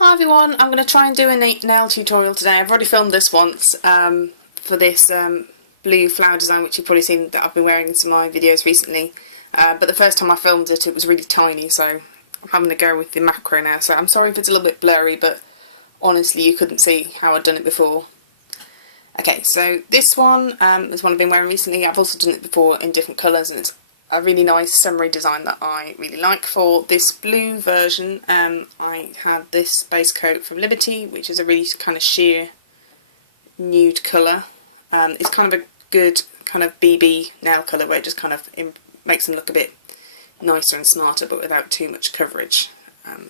Hi everyone, I'm going to try and do a nail tutorial today. I've already filmed this once for this blue flower design, which you've probably seen that I've been wearing in some of my videos recently. But the first time I filmed it, it was really tiny, so I'm having to go with the macro now. So I'm sorry if it's a little bit blurry, but honestly you couldn't see how I'd done it before. Okay, so this one is one I've been wearing recently. I've also done it before in different colours, and it's a really nice summery design that I really like. For this blue version, I had this base coat from Liberty, which is a really kind of sheer nude colour. It's kind of a good kind of BB nail colour where it just kind of makes them look a bit nicer and smarter but without too much coverage.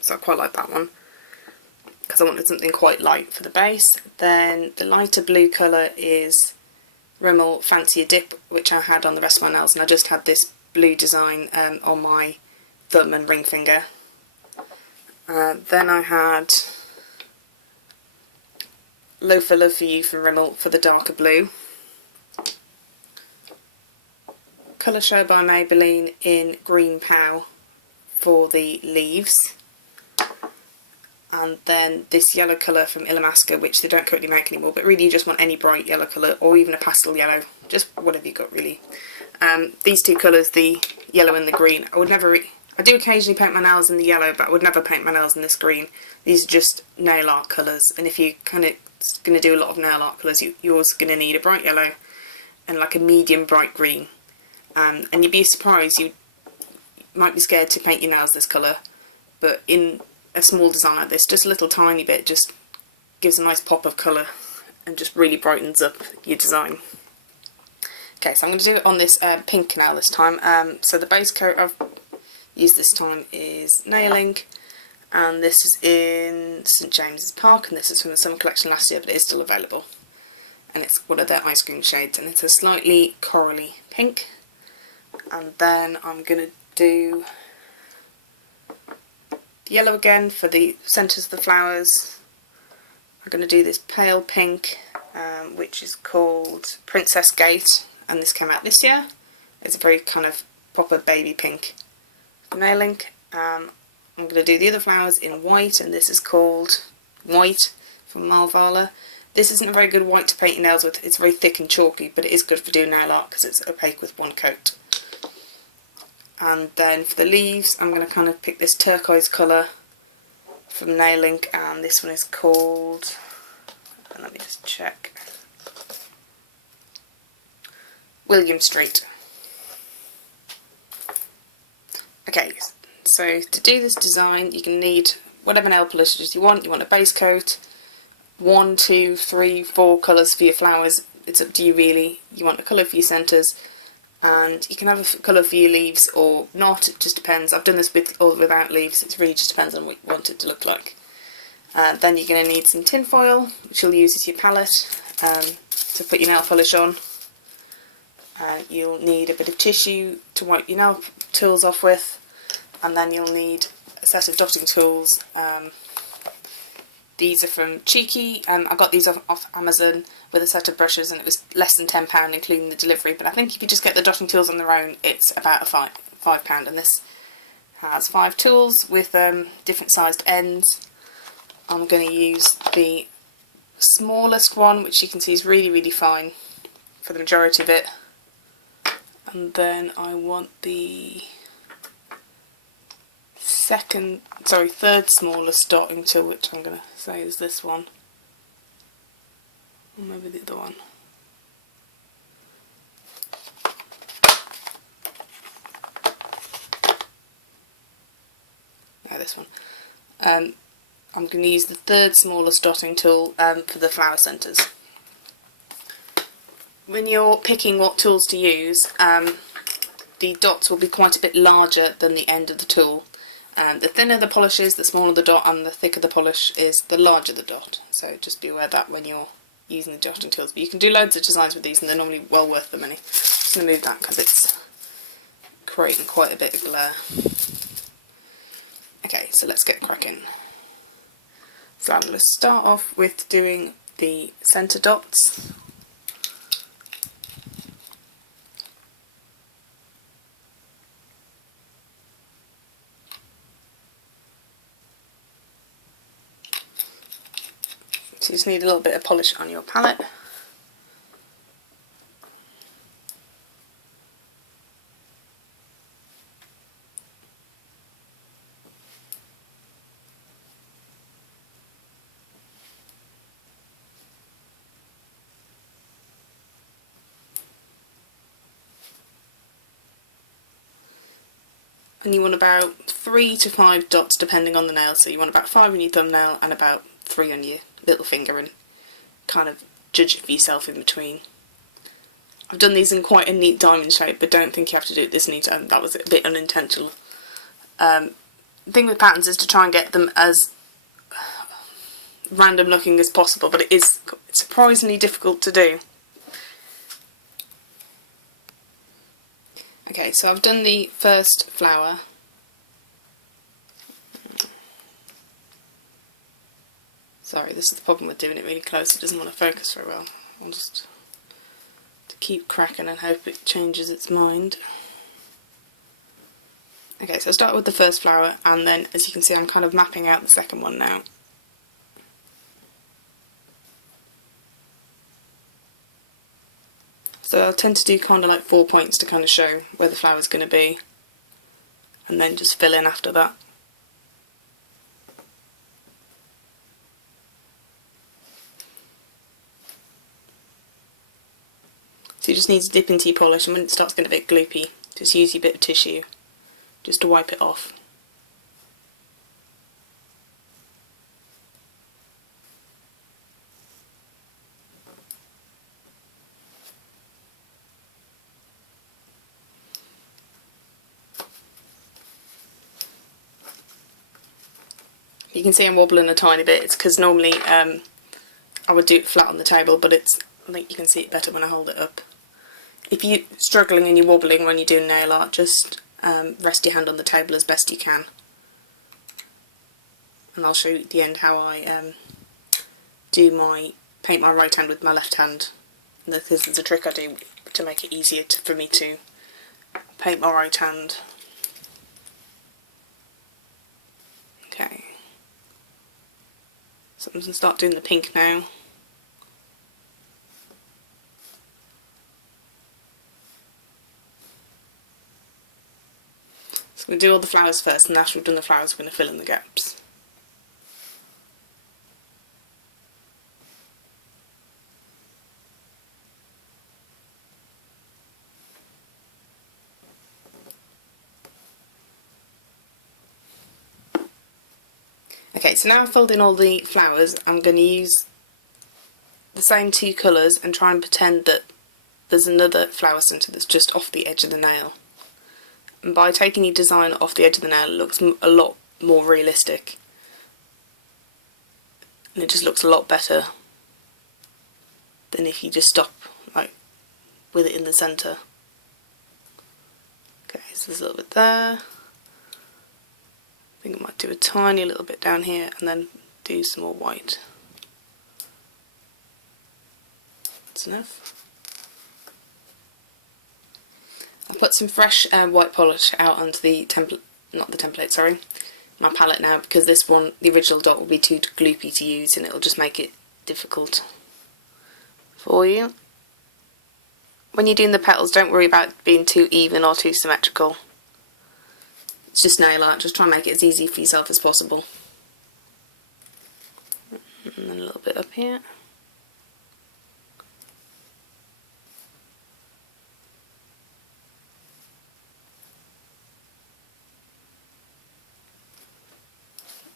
So I quite like that one because I wanted something quite light for the base. Then the lighter blue colour is Rimmel Fancier Dip, which I had on the rest of my nails, and I just had this blue design on my thumb and ring finger. Then I had Loafer Love For You from Rimmel for the darker blue. Colour Show by Maybelline in Green Pow for the leaves. And then this yellow colour from Illamasqua, which they don't currently make anymore, but really you just want any bright yellow colour, or even a pastel yellow, just whatever you've got really. These two colours, the yellow and the green, I do occasionally paint my nails in the yellow, but I would never paint my nails in this green. These are just nail art colours, and if you're kind of going to do a lot of nail art colours, you're also going to need a bright yellow and like a medium bright green. And you'd be surprised, you might be scared to paint your nails this colour, but in a small design like this, just a little tiny bit just gives a nice pop of colour and just really brightens up your design. Okay, so I'm going to do it on this pink nail this time. So the base coat I've used this time is Nailing, and this is in St James's Park, and this is from the summer collection last year, but it is still available. And it's one of their ice cream shades, and it's a slightly corally pink. And then I'm going to do yellow again for the centres of the flowers. I'm going to do this pale pink, which is called Princess Gate, and this came out this year. It's a very kind of proper baby pink nailing. I'm going to do the other flowers in white, and this is called White from Malvala. This isn't a very good white to paint your nails with. It's very thick and chalky, but it is good for doing nail art because it's opaque with one coat. And then for the leaves, I'm going to kind of pick this turquoise colour from Nailing, and this one is called, let me just check, William Street. Okay, so to do this design you can need whatever nail polishes you want. You want a base coat, 1, 2, 3, 4 colours for your flowers, it's up to you really. You want a colour for your centres, and you can have a colour for your leaves or not, it just depends. I've done this with or without leaves, it really just depends on what you want it to look like. Then you're going to need some tin foil, which you'll use as your palette to put your nail polish on. You'll need a bit of tissue to wipe your nail tools off with, and then you'll need a set of dotting tools. These are from Cheeky. I got these off Amazon with a set of brushes, and it was less than £10 including the delivery, but I think if you just get the dotting tools on their own it's about a £5, and this has 5 tools with different sized ends. I'm going to use the smallest one, which you can see is really fine for the majority of it, and then I want the third smallest dotting tool, which I'm going to say is this one, or maybe the other one. No, this one. I'm going to use the third smallest dotting tool for the flower centres. When you're picking what tools to use, the dots will be quite a bit larger than the end of the tool. The thinner the polish is, the smaller the dot, and the thicker the polish is, the larger the dot. So just be aware of that when you're using the dotting tools. But you can do loads of designs with these, and they're normally well worth the money. Just going to move that because it's creating quite a bit of glare. Okay, so let's get cracking. So I'm going to start off with doing the centre dots. So you just need a little bit of polish on your palette. And you want about 3 to 5 dots depending on the nail. So you want about 5 on your thumbnail and about 3 on your little finger, and kind of judge it for yourself in between. I've done these in quite a neat diamond shape, but don't think you have to do it this neat. That was a bit unintentional. The thing with patterns is to try and get them as random looking as possible, but it is surprisingly difficult to do. Okay, so I've done the first flower. Sorry, this is the problem with doing it really close. It doesn't want to focus very well. I'll just keep cracking and hope it changes its mind. Okay, so I'll start with the first flower, and then as you can see I'm kind of mapping out the second one now. So I tend to do kind of like 4 points to kind of show where the flower's going to be, and then just fill in after that. So you just need to dip into your polish, and when it starts getting a bit gloopy, just use your bit of tissue just to wipe it off. You can see I'm wobbling a tiny bit. It's because normally I would do it flat on the table, but I think you can see it better when I hold it up. If you're struggling and you're wobbling when you're doing nail art, just rest your hand on the table as best you can. And I'll show you at the end how I paint my right hand with my left hand. And this is a trick I do to make it easier for me to paint my right hand. Okay. So I'm going to start doing the pink now. So we'll do all the flowers first, and after we've done the flowers we're going to fill in the gaps. Okay, so now I've filled in all the flowers, I'm going to use the same 2 colours and try and pretend that there's another flower centre that's just off the edge of the nail. And by taking your design off the edge of the nail, it looks a lot more realistic. And it just looks a lot better than if you just stop like with it in the centre. Okay, so there's a little bit there. I think I might do a tiny little bit down here and then do some more white. That's enough. I've put some fresh white polish out onto the template, not the template, sorry, my palette now, because this one, the original dot, will be too gloopy to use and it'll just make it difficult for you. When you're doing the petals, don't worry about being too even or too symmetrical. It's just nail art, just try and make it as easy for yourself as possible. And then a little bit up here.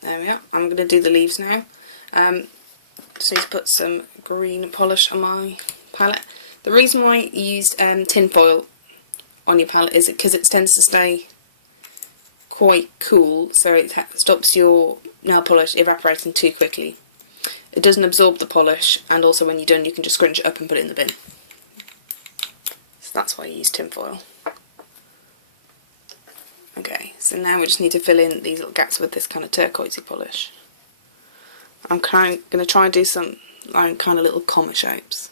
There we are. I'm going to do the leaves now. Just need to put some green polish on my palette. The reason why you used tin foil on your palette is because it tends to stay quite cool, so it stops your nail polish evaporating too quickly. It doesn't absorb the polish, and also when you're done you can just scrunch it up and put it in the bin. So that's why I use tin foil. Okay, so now we just need to fill in these little gaps with this kind of turquoisey polish. I'm going to try and do some kind of little comet shapes.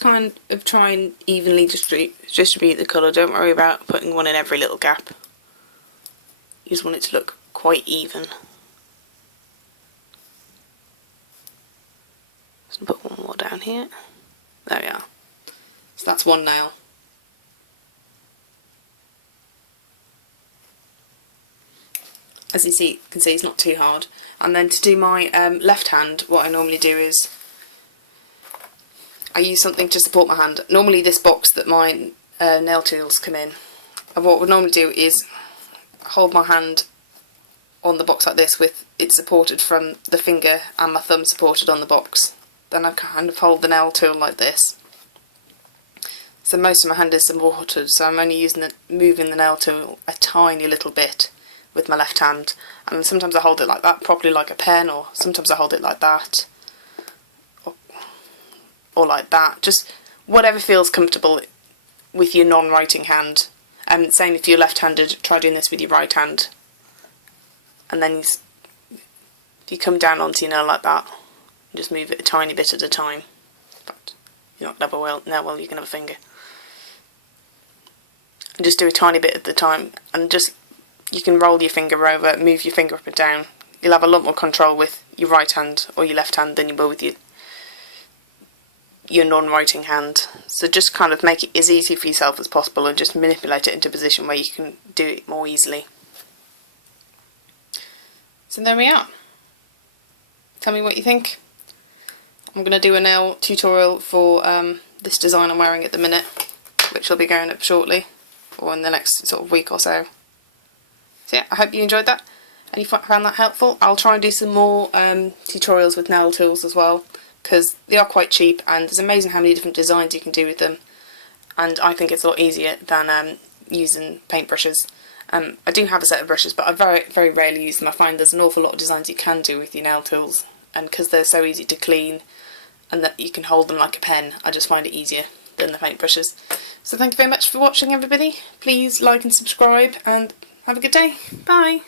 just kind of try and evenly distribute the colour. Don't worry about putting one in every little gap. You just want it to look quite even. Just put one more down here. There we are. So that's one nail. As you can see, it's not too hard. And then to do my left hand, what I normally do is I use something to support my hand. Normally this box that my nail tools come in. And what I would normally do is hold my hand on the box like this with it supported from the finger and my thumb supported on the box. Then I kind of hold the nail tool like this. So most of my hand is supported, so I'm only moving the nail tool a tiny little bit with my left hand, and sometimes I hold it like that, properly like a pen, or sometimes I hold it like that, or like that, just whatever feels comfortable with your non-writing hand. And same if you're left-handed, try doing this with your right hand, and then if you come down onto your nail like that, just move it a tiny bit at a time. In fact, you're not going to have a nail well, you can have a finger. And just do a tiny bit at the time, and just you can roll your finger over, move your finger up and down. You'll have a lot more control with your right hand or your left hand than you will with your non-writing hand. So just kind of make it as easy for yourself as possible and just manipulate it into a position where you can do it more easily. So there we are. Tell me what you think. I'm going to do a nail tutorial for this design I'm wearing at the minute, which will be going up shortly, or in the next sort of week or so. So yeah, I hope you enjoyed that and you found that helpful. I'll try and do some more tutorials with nail tools as well, because they are quite cheap and it's amazing how many different designs you can do with them, and I think it's a lot easier than using paintbrushes. I do have a set of brushes, but I very rarely use them. I find there's an awful lot of designs you can do with your nail tools, and because they're so easy to clean and that you can hold them like a pen, I just find it easier than the paintbrushes. So thank you very much for watching, everybody. Please like and subscribe and have a good day. Bye.